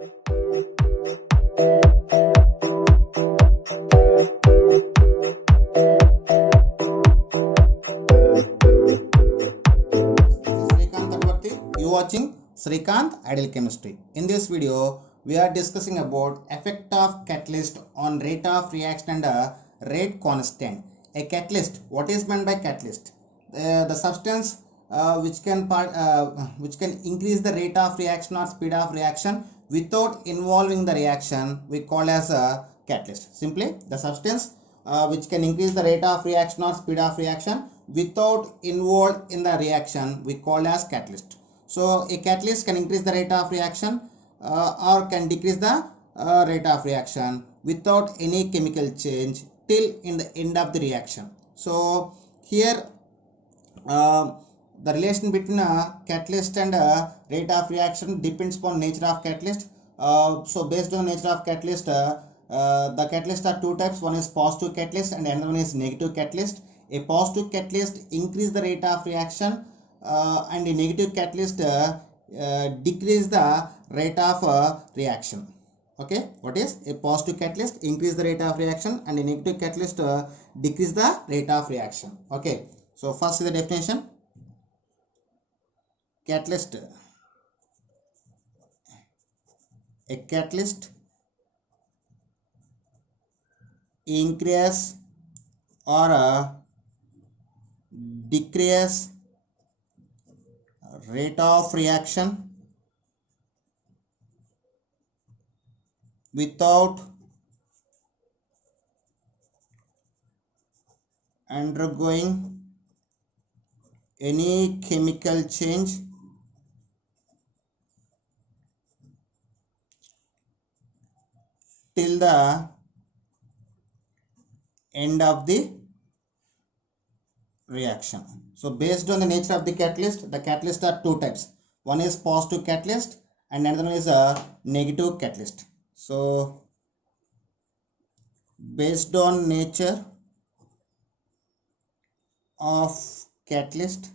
You watching Srikanth Ideal Chemistry. In this video, we are discussing about effect of catalyst on rate of reaction and rate constant. A catalyst. What is meant by catalyst? The substance which can increase the rate of reaction or speed of reaction without involving the reaction, we call as a catalyst. Simply, the substance which can increase the rate of reaction or speed of reaction without involved in the reaction, we call as catalyst. So a catalyst can increase the rate of reaction or can decrease the rate of reaction without any chemical change till in the end of the reaction. So here the relation between catalyst and rate of reaction depends upon nature of catalyst. So based on nature of catalyst, the catalyst are two types. One is positive catalyst and another one is negative catalyst. A positive catalyst increase the rate of reaction and a negative catalyst decrease the rate of reaction. Okay, what is a positive catalyst? Increase the rate of reaction, and a negative catalyst decrease the rate of reaction. Okay, so first is the definition. Catalyst. A catalyst increase or decrease rate of reaction without undergoing any chemical change till the end of the reaction. So based on the nature of the catalyst are two types. One is positive catalyst and another one is a negative catalyst. So based on nature of catalyst,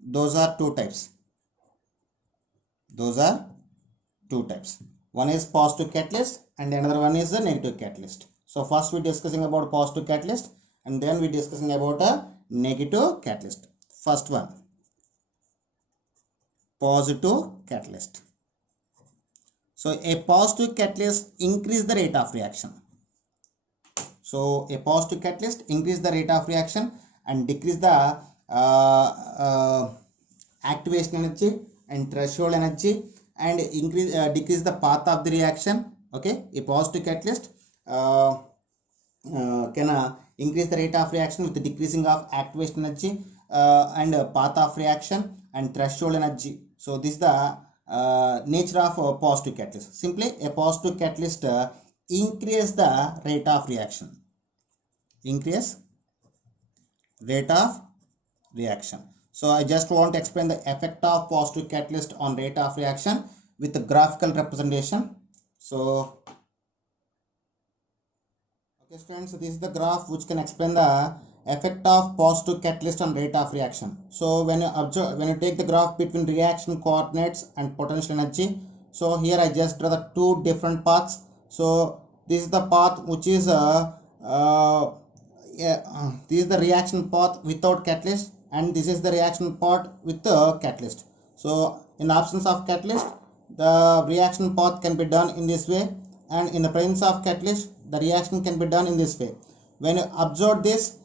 those are two types. One is positive catalyst and another one is a negative catalyst. So first we discussing about positive catalyst and then we discussing about a negative catalyst. First one, positive catalyst. So a positive catalyst increase the rate of reaction. So a positive catalyst increase the rate of reaction and decrease the activation energy and threshold energy and decrease the path of the reaction. Okay, a positive catalyst can increase the rate of reaction with the decreasing of activation energy and path of reaction and threshold energy. So this is the nature of a positive catalyst. Simply, a positive catalyst increase the rate of reaction. So I just want to explain the effect of positive catalyst on rate of reaction with the graphical representation. So okay students, this is the graph which can explain the effect of positive catalyst on rate of reaction. So when you take the graph between reaction coordinates and potential energy, so here I just draw the two different paths. So this is the path which is this is the reaction path without catalyst and this is the reaction path with the catalyst. So in the absence of catalyst, the reaction path can be done in this way, and in the presence of catalyst, the reaction can be done in this way. When you observe this,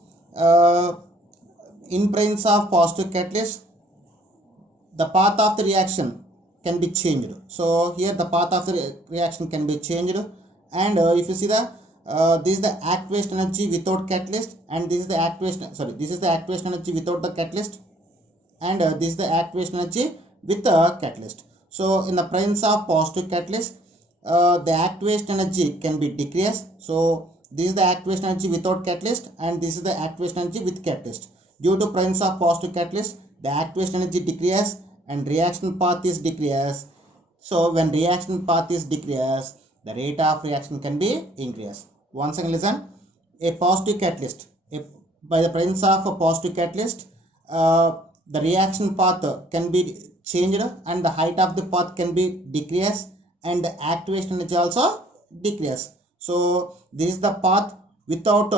in presence of positive catalyst, the path of the reaction can be changed. So here the path of the reaction can be changed, and if you see the this is the activation energy without catalyst, and this is the activation energy without the catalyst, and this is the activation energy with the catalyst. So in the presence of positive catalyst, the activation energy can be decreased. So this is the activation energy without catalyst and this is the activation energy with catalyst. Due to presence of positive catalyst, the activation energy decreases and reaction path is decreased. So when reaction path is decreased, the rate of reaction can be increased. Once again listen, a positive catalyst, by the presence of a positive catalyst, the reaction path can be changed and the height of the path can be decreased and the activation energy also decrease. So this is the path without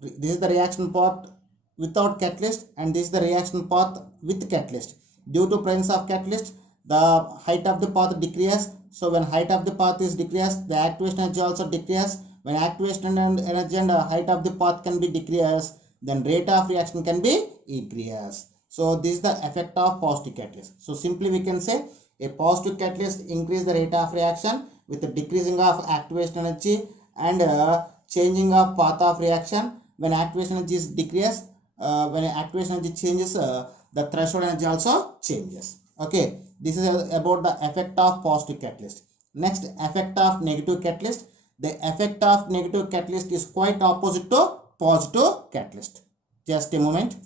this is the reaction path without catalyst, and this is the reaction path with catalyst. Due to presence of catalyst, the height of the path decreases. So when height of the path is decreased, the activation energy also decreases. When activation and energy and height of the path can be decreased, then rate of reaction can be increased. So this is the effect of positive catalyst. So simply we can say a positive catalyst increase the rate of reaction with the decreasing of activation energy and changing of path of reaction. When activation energy is decreased, when activation energy changes, the threshold energy also changes. Okay, this is about the effect of positive catalyst. Next, effect of negative catalyst. The effect of negative catalyst is quite opposite to positive catalyst. Just a moment.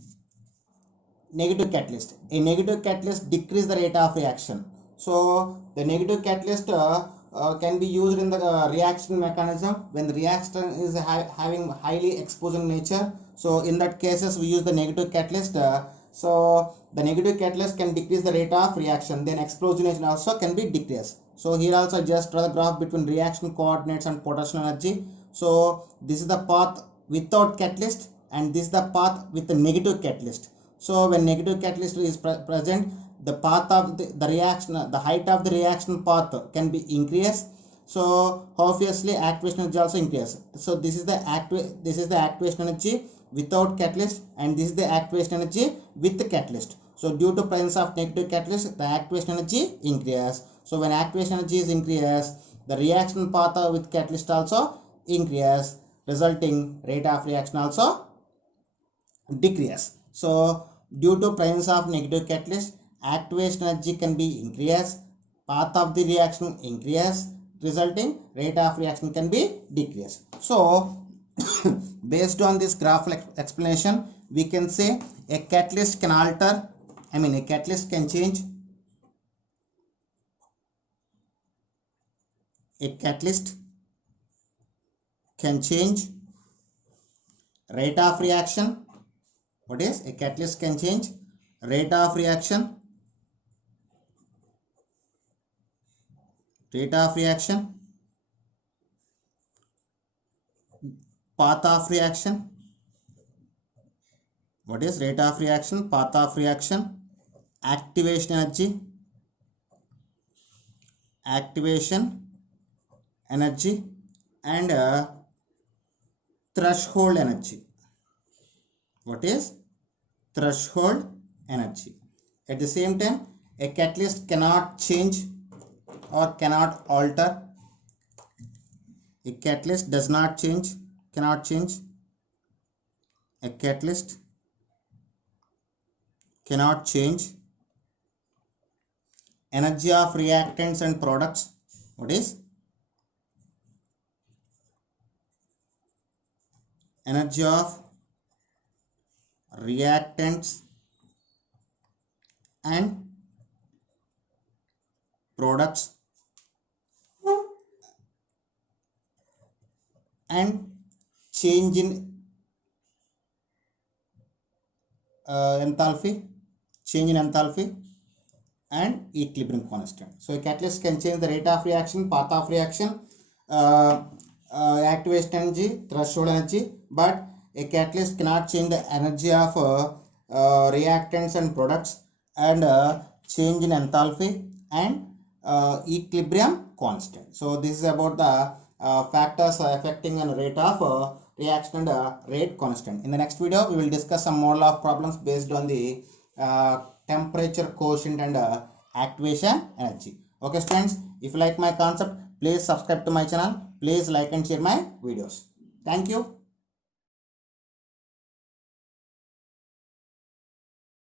Negative catalyst. A negative catalyst decrease the rate of reaction. So the negative catalyst can be used in the reaction mechanism when the reaction is having highly exposing nature. So in that cases we use the negative catalyst. So the negative catalyst can decrease the rate of reaction, then explosiveness also can be decreased. So here also just draw the graph between reaction coordinates and potential energy. So this is the path without catalyst and this is the path with the negative catalyst. So when negative catalyst is present, the path of the reaction, the height of the reaction path can be increased. So obviously activation energy also increases. So this is the activation energy without catalyst and this is the activation energy with the catalyst. So due to presence of negative catalyst, the activation energy increases. So when activation energy is increased, the reaction path with catalyst also increases, resulting rate of reaction also decrease. So due to presence of negative catalyst, activation energy can be increased, path of the reaction increase, resulting rate of reaction can be decreased. So based on this graphical explanation, we can say a catalyst can alter, a catalyst can change. A catalyst can change rate of reaction. What is a catalyst can change rate of reaction, path of reaction. What is rate of reaction, path of reaction, activation energy and threshold energy. What is threshold energy? At the same time, a catalyst cannot change or cannot alter. A catalyst does not change, cannot change. A catalyst cannot change energy of reactants and products. What is energy of reactants and products and change in enthalpy and equilibrium constant. So a catalyst can change the rate of reaction, path of reaction, activation energy, threshold energy, but a catalyst cannot change the energy of reactants and products and change in enthalpy and equilibrium constant. So this is about the factors affecting the rate of reaction and rate constant. In the next video, we will discuss some model of problems based on the temperature quotient and activation energy. Okay students, if you like my concept, please subscribe to my channel. Please like and share my videos. Thank you.